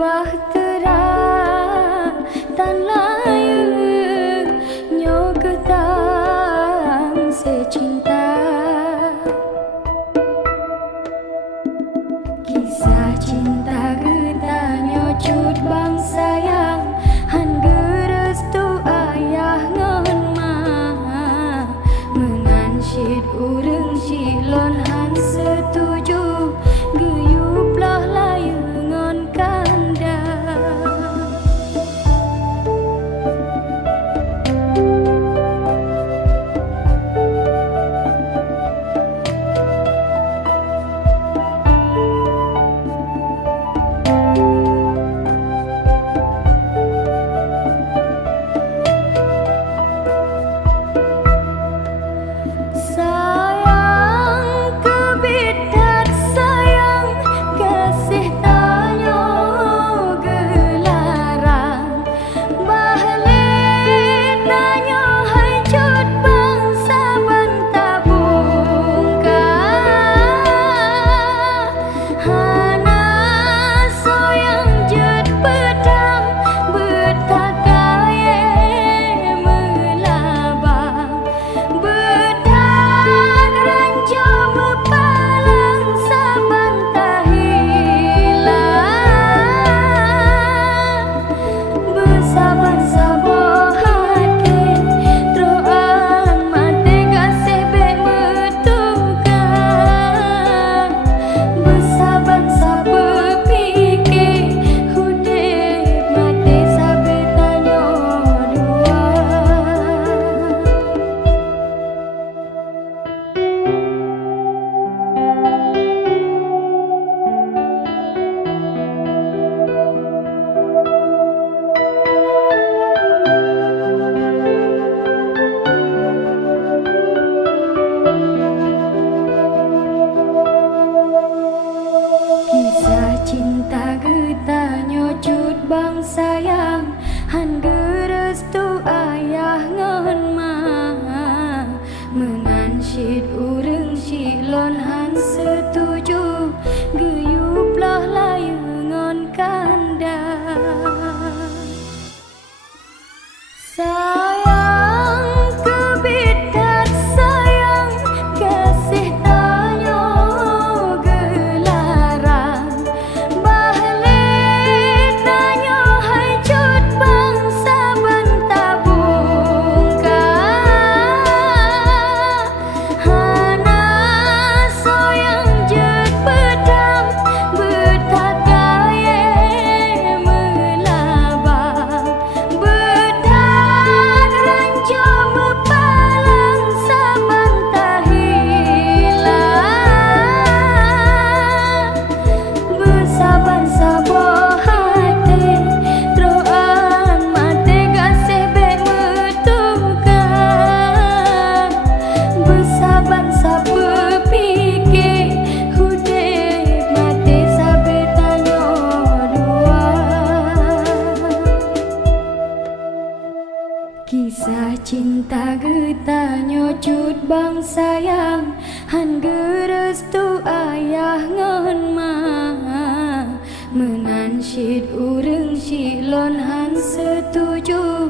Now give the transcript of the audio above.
bahtera tan layu nyo ketang secinta kisah cinta getanyo cut bang sayang han gerestu ayah ngon ma mengansyid urang silon han setuju geyuplah layu ngon kanda cinta getanyo cut bang sayang han gerestu ayah ngon ma mengansyid urang silon han setuju geyuplah layu ngon kanda sayang kebidat sayang kasih tanyo gelarang kisah cinta getanyo cut bang sayang han gerestu ayah ngon ma mengansyid urang silon han setuju